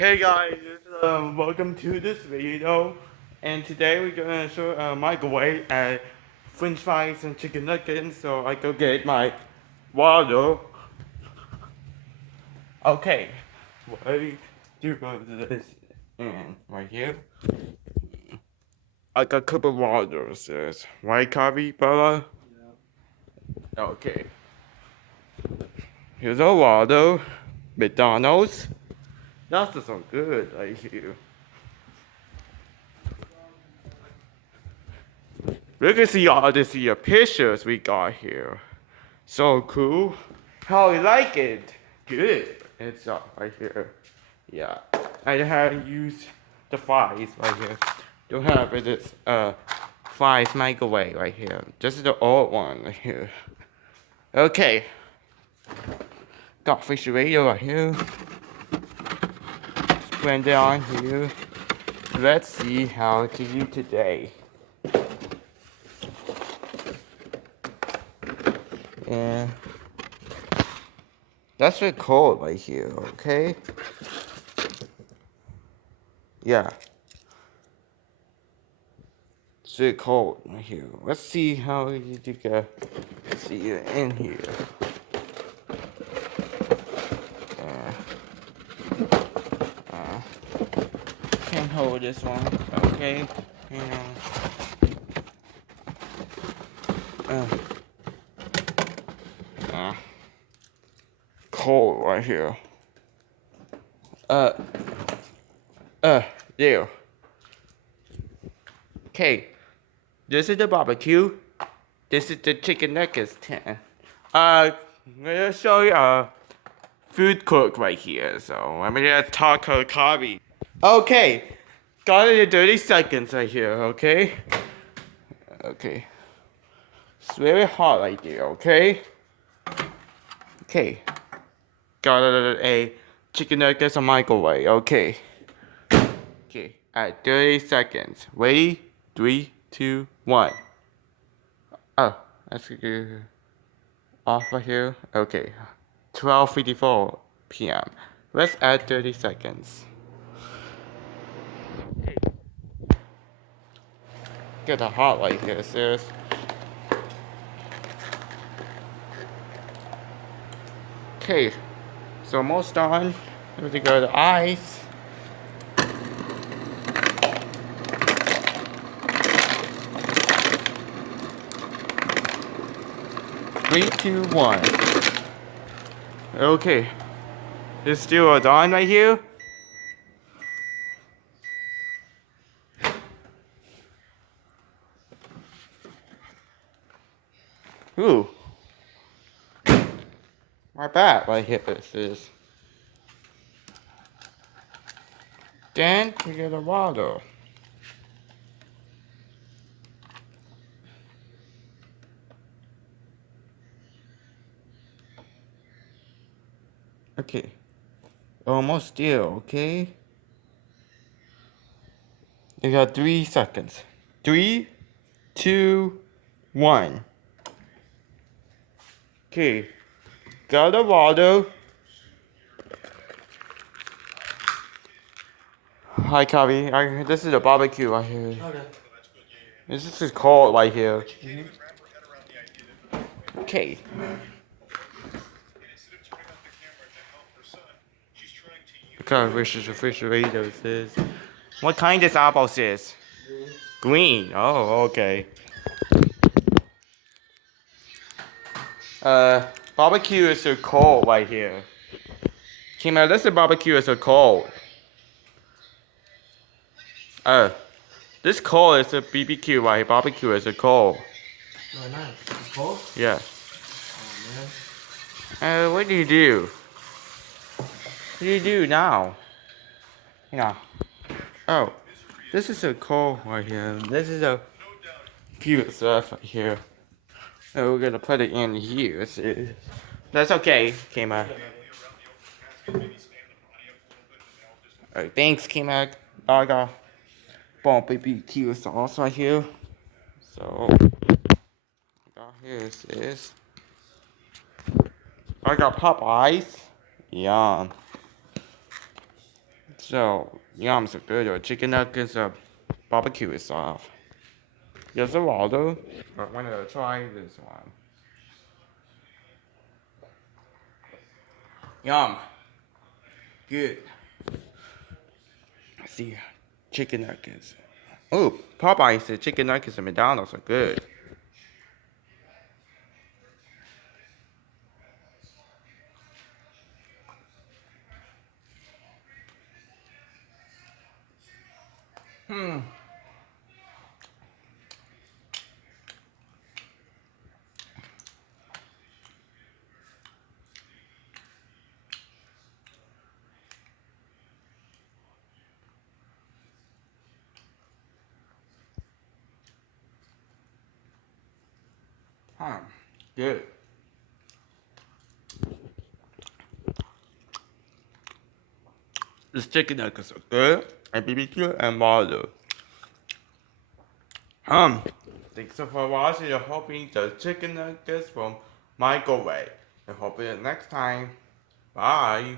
Hey guys, welcome to this video, and today we're gonna show microwave French fries and chicken nuggets. So I go get my water. Okay, wait, do go to this and right here. I got a cup of water. Says white coffee, Bella. Okay, here's a water. McDonald's. That's so good right here. We can see all the pictures we got here. So cool. How you like it? Good. It's right here. Yeah. I have used the fries right here. Don't have this fries microwave right here. This is the old one right here. Okay. Got refrigerator right here. Blend it on here. Let's see how to do today. Yeah. That's really cold right here, okay? Yeah. It's really cold right here. Let's see how you can see it in here. Uh, can't hold this one, okay? Uh, uh, cold right here. Uh, there. Okay, this is the barbecue. This is the chicken nuggets tin. I'm gonna show you a food cook right here. So I'm gonna taco coffee. Okay, got it in 30 seconds right here. Okay. Okay. It's very hot right there. Okay. Okay. Got a chicken nuggets on microwave. Okay. Okay. At 30 seconds. Ready? 3, 2, 1. Oh, let's go off right here. Okay. 12:54 p.m. Let's add 30 seconds. Get a hot like this, sis. Okay, so almost done. Let me go to ice. 3, 2, 1. Okay, it's still done right here. Ooh, my bad right here. This is. Then we get a water. Okay, almost still. Okay, you got 3 seconds. 3, 2, 1. Okay, got the water. Hi, Kavi. This is a barbecue right here. Okay. This is cold right here. Okay. Okay, which is refrigerator is. What kind is apple is? Green. Oh, okay. Barbecue is so cold right here. Kima, this is barbecue is so cold. This cold is a BBQ right? Barbecue is a cold. No, nice. It's cold? Yeah. Oh, man. What do you do? What do you do now? Yeah. Oh, this is a cold right here. This is a cute stuff right here. And we're gonna put it in here. So that's okay, Kima. Thanks, Kima. I got bomb BBQ sauce right here. So, got here is I got Popeyes. Yum. So, yums are good. Or chicken nuggets, barbecue is off. Yes, a Waldo. I want to try this one. Yum. Good. Let's see. Chicken nuggets. Oh, Popeye said chicken nuggets at McDonald's are good. Hmm. Good. This chicken nuggets are good. And BBQ and Waldo. Thanks for watching and hoping the chicken nuggets from microwave. And hope you next time. Bye.